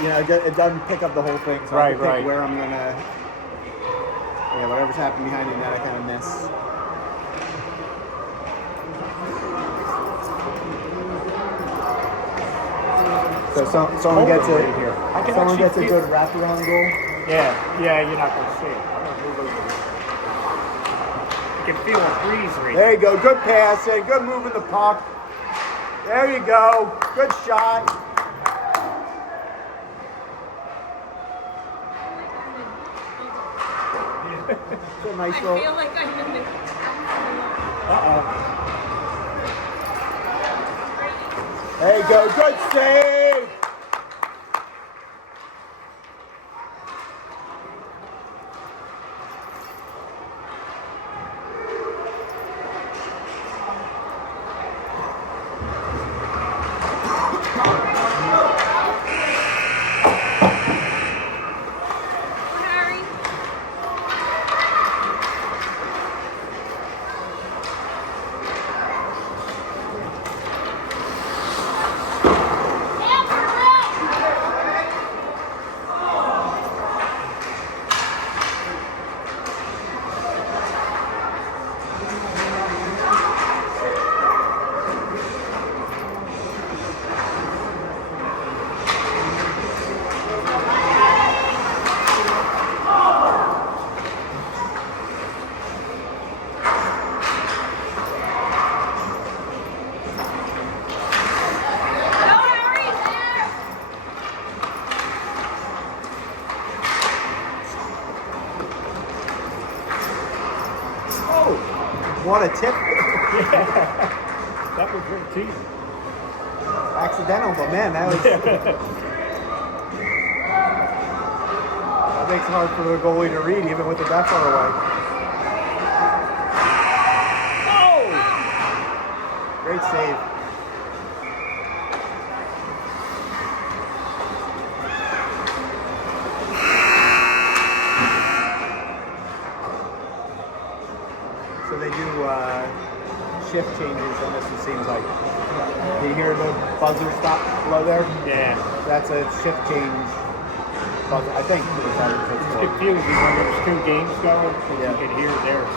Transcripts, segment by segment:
it doesn't pick up the whole thing, so I Right, can pick right. where I'm gonna. Yeah, whatever's happening behind the net, I kind of miss. So someone gets Over it. right here. I can Someone actually gets a feel- good wraparound goal. Yeah, you're not going to see it. I'm going to move over here. You can feel a breeze right There you go. Good passing. Good moving the puck. There you go. Good shot. It's a nice I little. feel like I'm in the. There you go. Good save. Harry. Go, Harry. Oh, what a tip. That was great too. Accidental, but man, that was. That makes it hard for the goalie to read, even with the that far away. Oh! Great save. So they do shift changes on this, it seems like. Do you hear the buzzer stop below there? Yeah. That's a shift change buzzer, I think. It's confusing when there's two games going because Yeah. you can hear theirs.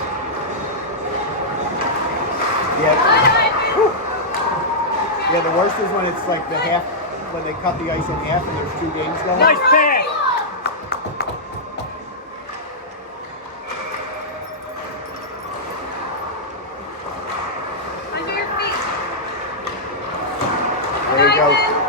Yeah. Whew. Yeah, the worst is when it's like the half, when they cut the ice in half and there's two games going. Nice pass! Under your feet. There you go.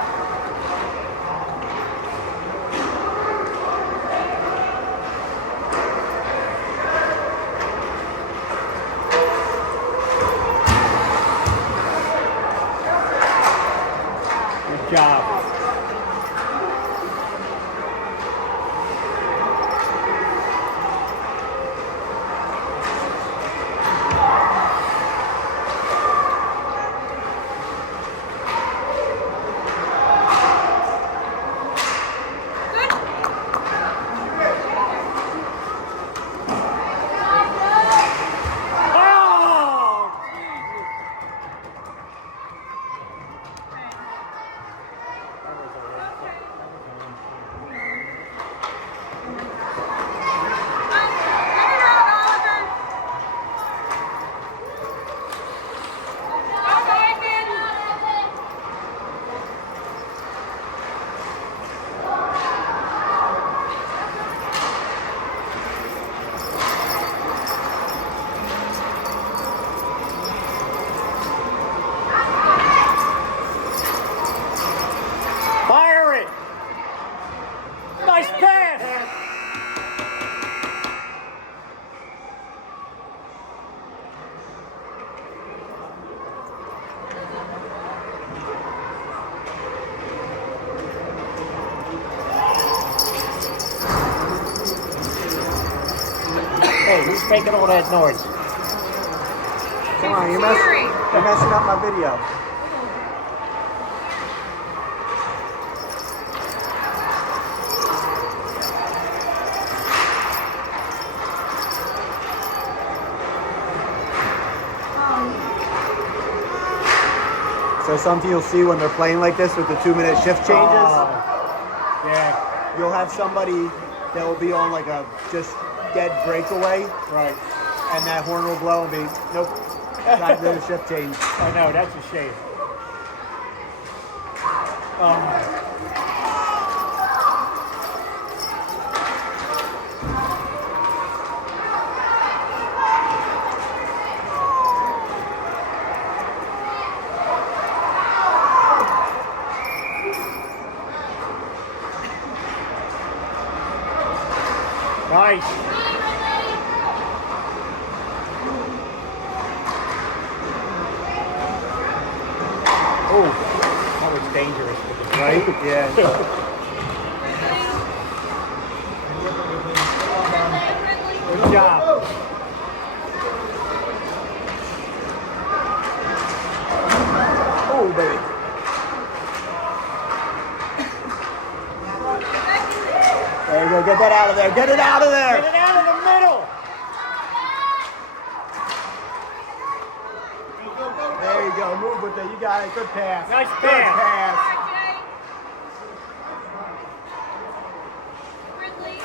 Good job. Oh! Fire it! Nice pass! Hey, who's making all that noise? Come on, you're messing up my video. So some people see when they're playing like this with the 2-minute shift changes. Yeah, You'll have somebody that will be on like a just dead breakaway, right. and that horn will blow and be, nope, time to do the shift change. I know, that's a shame. Nice. Oh, that was dangerous with the Right? Yeah. Good job. Oh, baby. There you go. Get that out of there. Get it out of there. Get it out of the middle. There you go. Move with it. You got it. Good pass. Nice Good pass. pass. Ridley.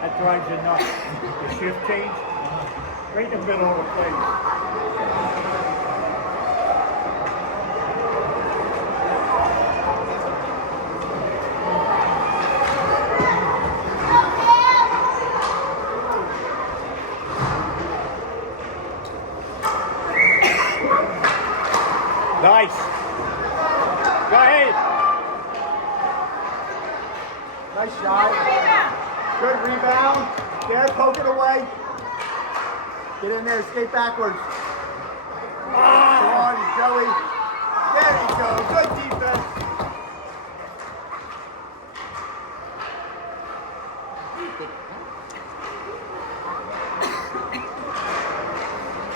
That drives you nuts. The shift change, right in the middle of the plate. Nice. Go ahead. Nice shot. Good rebound. There, poke it away. Get in there. Skate backwards. Come on, Joey. There you go. Good defense.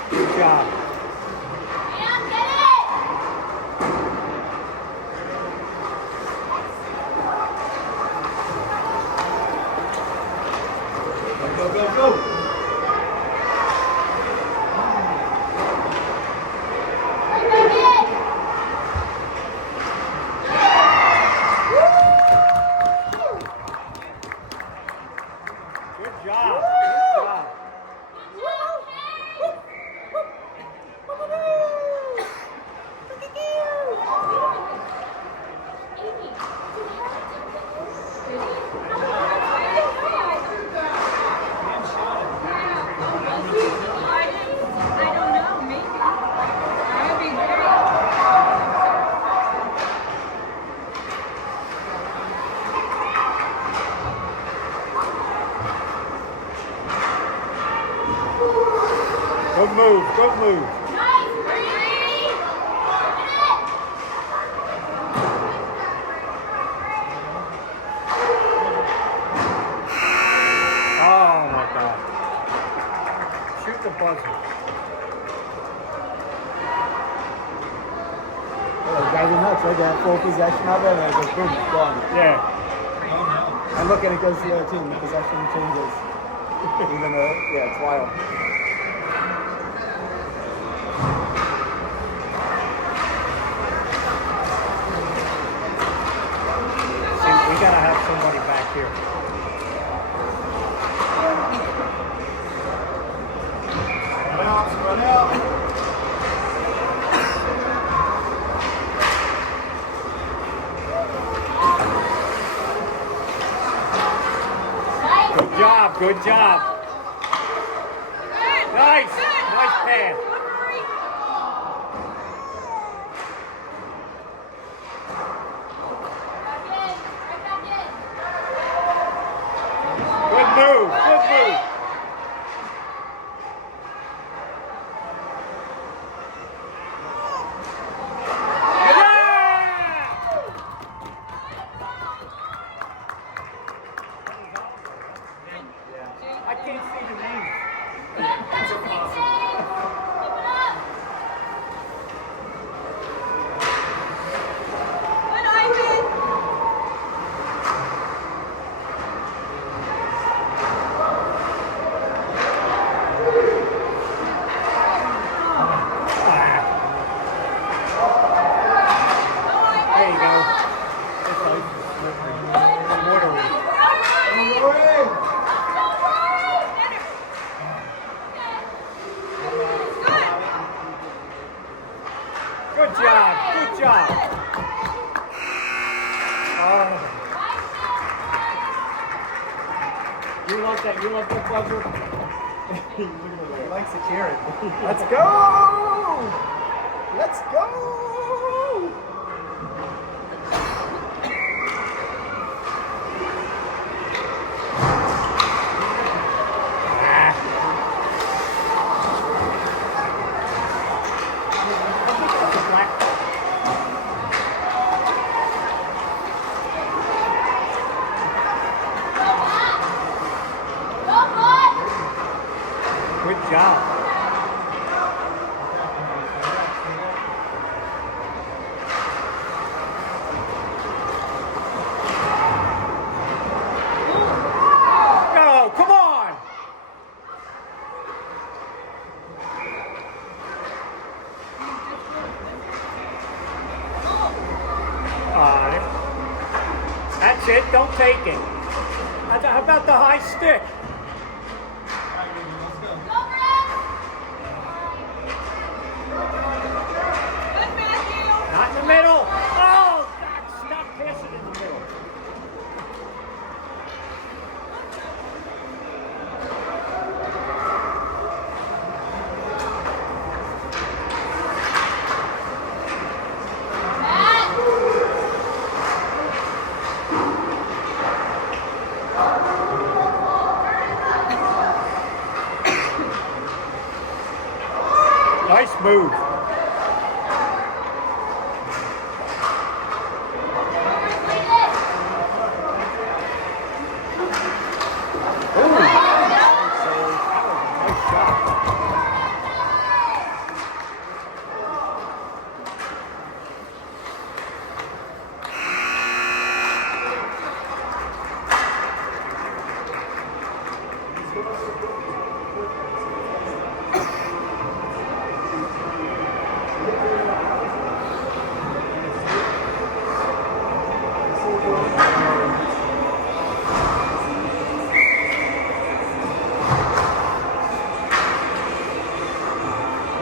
Good job. Go, go, go. Good job. Good job. I don't know, maybe. That'd be great. Good move. Good move. Oh my God. Shoot the buzzer. Oh, guys are nuts, right? They have full possession of it, and it goes boom, gone. Yeah. And look, and it goes to the other team. The possession changes. Even though, yeah, it's wild. See, we gotta have somebody back here. Run out. Good job. Good job. Good. Nice. Good. Nice pass. Good, Murray. Good move. Good move. I can't see the name. Good job. Good job. Oh. You love that. You love that buzzer. He likes to cheer it. Let's go! Let's go! Good job. Go, come on. That's it, don't take it. How about the high stick? Not in the middle. Oh, stop passing in the middle. Nice move.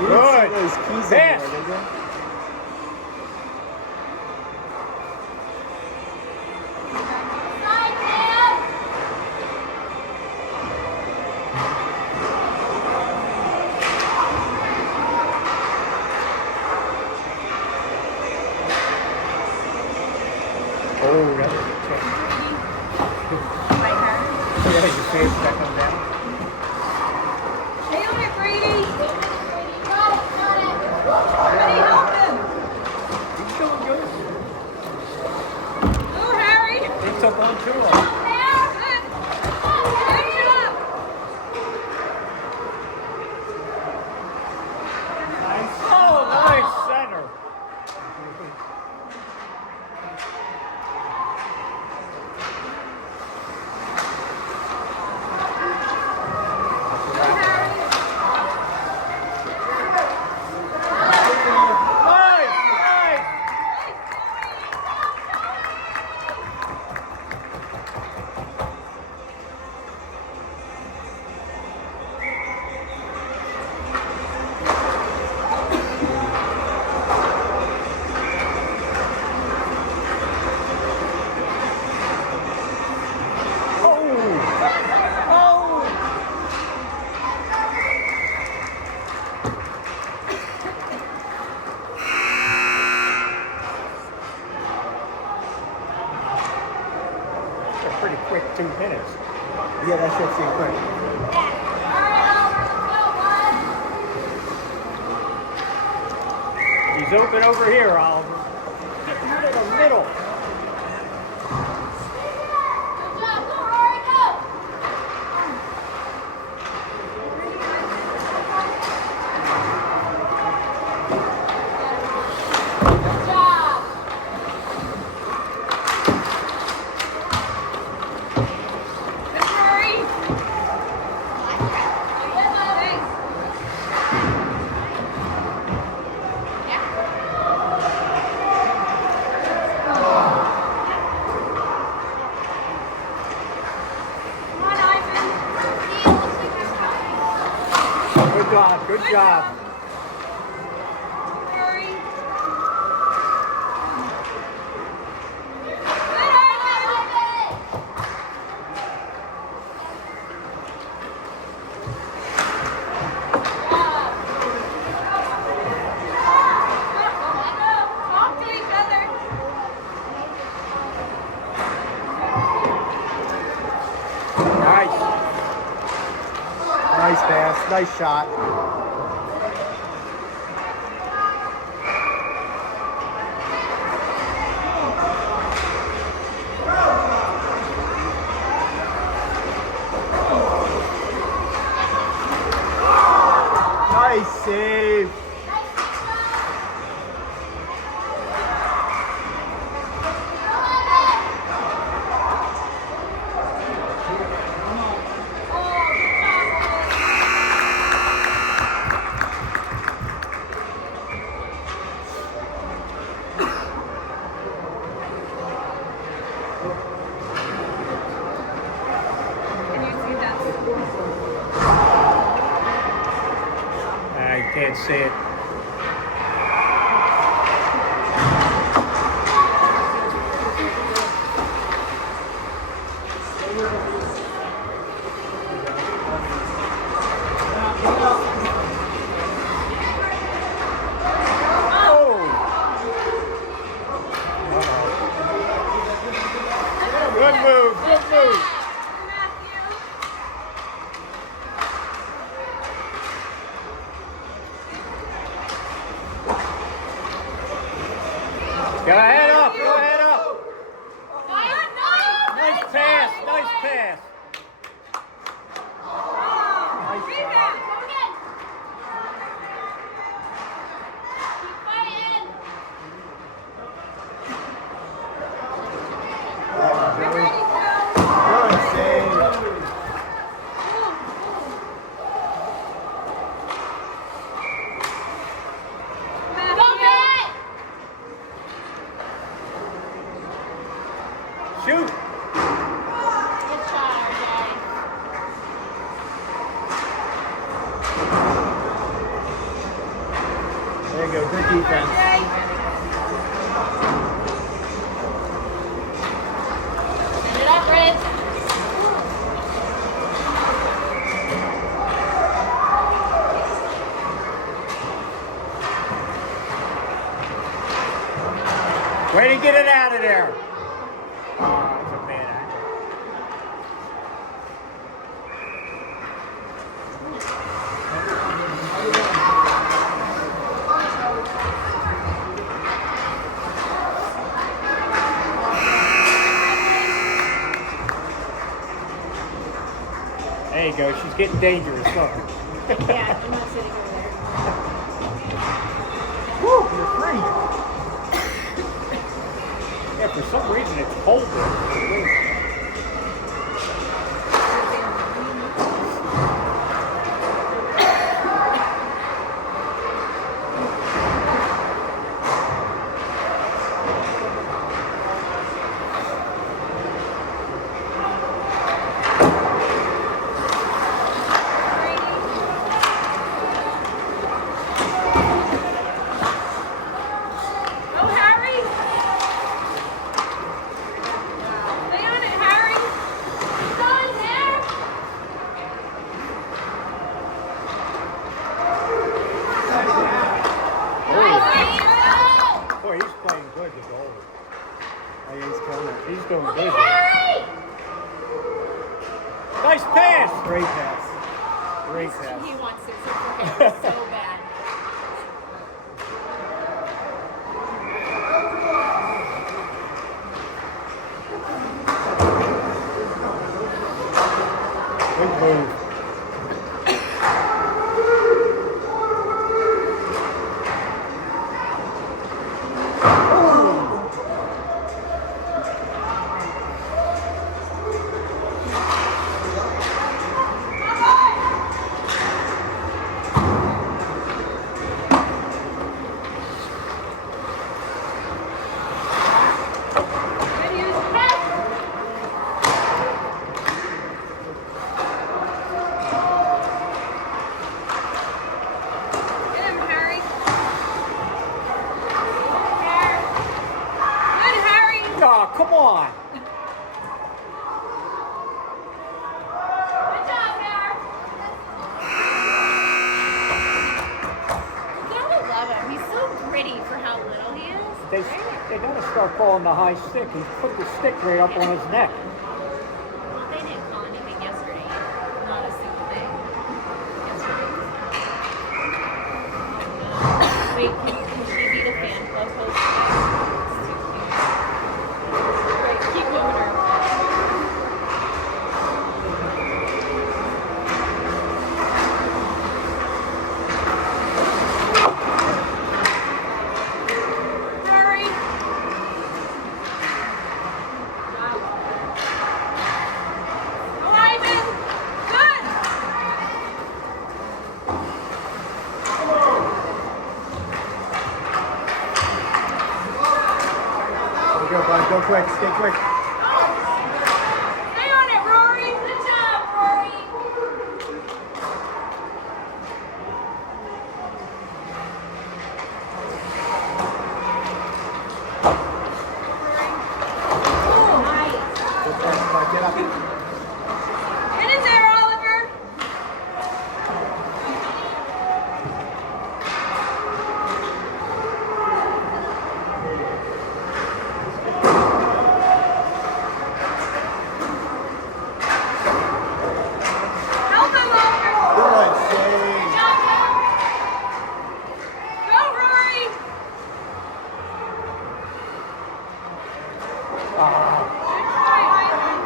Good. Those keys Pass. everywhere, did you? Oh, that was a check. Yeah, you see it back on down. Nail it, Brady. Somebody help him. He's doing good. Oh, Harry. He took on too long. Good job. Oh, nice center. Nice, nice. That's a pretty quick 2 minutes. Yeah, that shit seemed quick. He's open over here, Oliver. Get rid of the middle. Good, Harry. Thanks. Come on, Ivan. Good job, good job. Harry. Nice shot. Nice save. Can you see that score? I can't see it. Good move, good move. Matthew. Go ahead up, go ahead up. Nice pass, nice pass. Rebound. Get ready, Phil. Good save. Matthew. Shoot. Good shot, RJ. There you go. Good defense. RJ. Send it up, Rich. Way to get it out of there. Oh, that's a bad act. There you go. She's getting dangerous. Look. Yeah, I'm not sitting over there. Woo, you're free. Yeah, for some reason it's cold there. Go, Harry. Stay on it, Harry. Go in there. Nice. Boy, he's playing good, the goalie. Oh, yeah, he's killing it. He's doing Okay, good. Harry. Nice pass. Great pass. Great pass. He wants to forget so bad. Good move. Good use. Get him, Harry. Good, Harry. Oh, come on. Good job, Harry. Gotta love him. He's so gritty for how little he is. They got to start calling the high stick. He put the stick right up on his neck. Well, they didn't call anything yesterday. Not a single thing. Yesterday. go, bud. Go quick. Stay quick. Stay on it, Rory. Good job, Rory. Good pass, bud. Get up. Get in there, Oliver. Help him, Oliver. Good save. Go, Rory. Good try, Riley.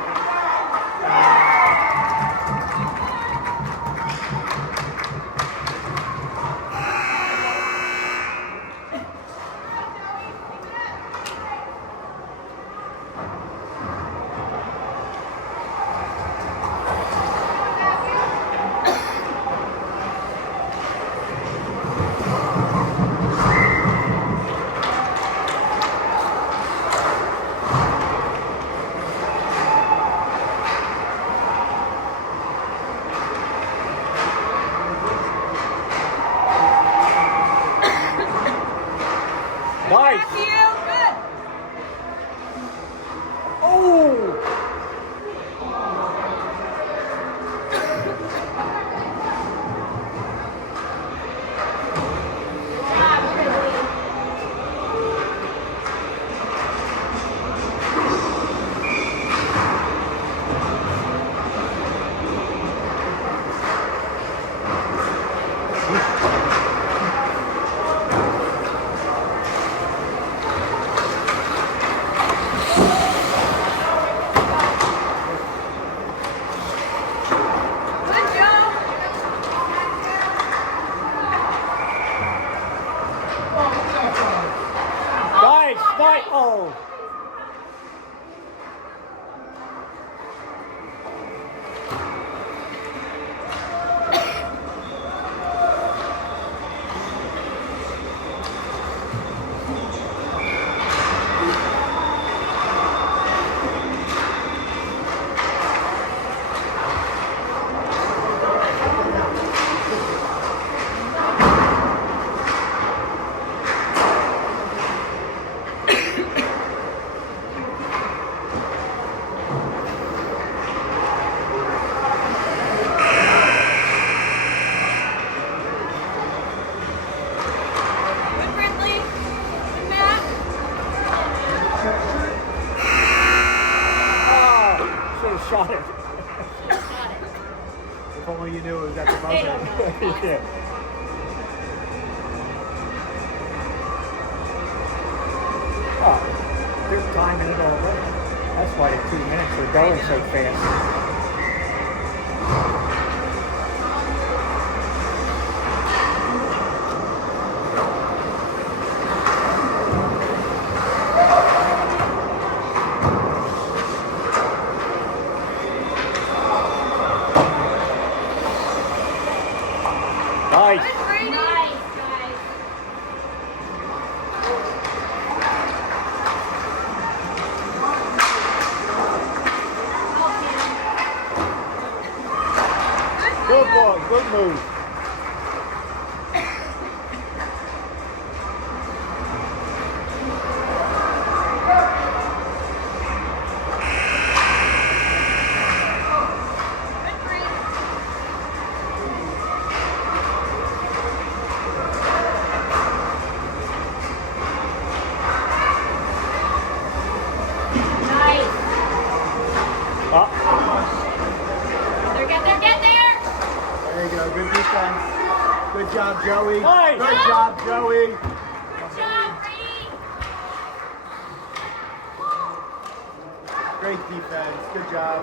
Nice. Matthew, good. Oh! Good job. Nice, nice. Oh. Good, Ridley. Good, Matt. Oh, should have shot it. If only you knew it was at the buzzer. Yeah. Oh, they're timing it over. That's why the 2 minutes are going so fast. Nice. Good, Brady. Nice, guys. Good boy. Good move. Good, Brady. Nice. Oh, Get there. There you go. Good defense. Good job, Joey. Nice. Good job, Joey. Good job, Brady. Great defense. Good job.